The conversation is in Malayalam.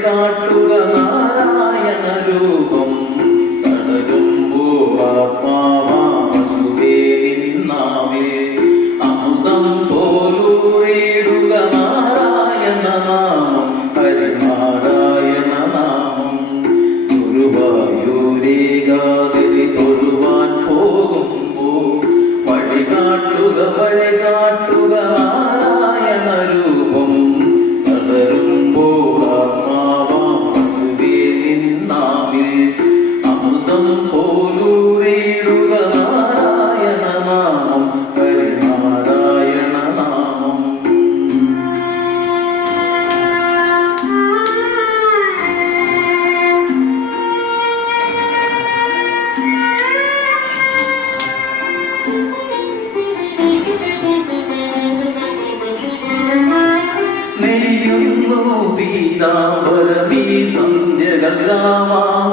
കാട്ടുക നാരായണ രൂപം കടരുമ്പോ ആത്മാവാമേ നിന്നാവിൽ അമൃതം പോലൂറിയിടുക നാരായണ പിരിയുന്നു പീതാംബരമീ പുണ്യഗംഗാവാം